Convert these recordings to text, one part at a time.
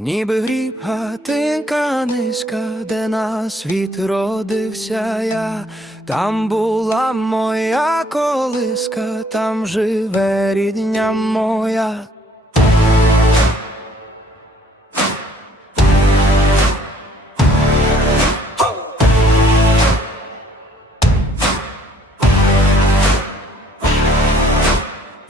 Ніби гріб гатинка низька, де на світ родився я, там була моя колиска, там живе рідня моя.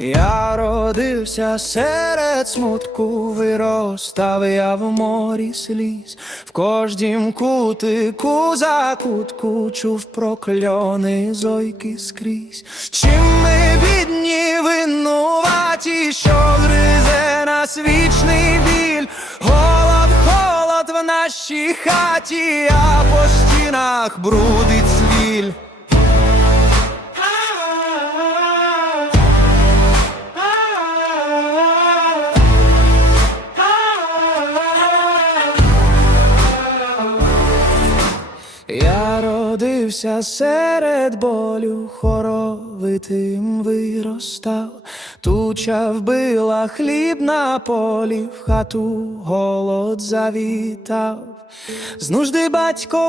Я родився серед смутку, виростав я в морі сліз, в кождім кутику закутку чув прокльони зойки скрізь. Чим ми бідні винуваті, що гризе нас вічний біль, голод, холод в нашій хаті, а по стінах брудить свіль. Я родився серед болю, хоровитим виростав, туча вбила хліб на полі, в хату голод завітав. З нужди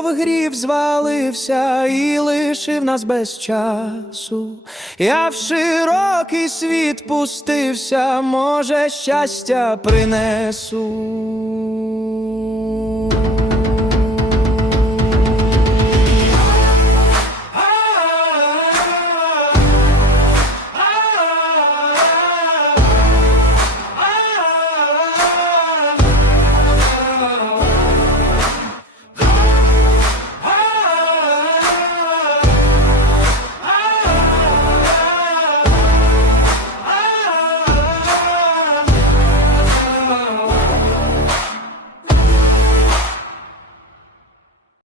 в гріб звалився і лишив нас без часу. Я в широкий світ пустився, може, щастя принесу.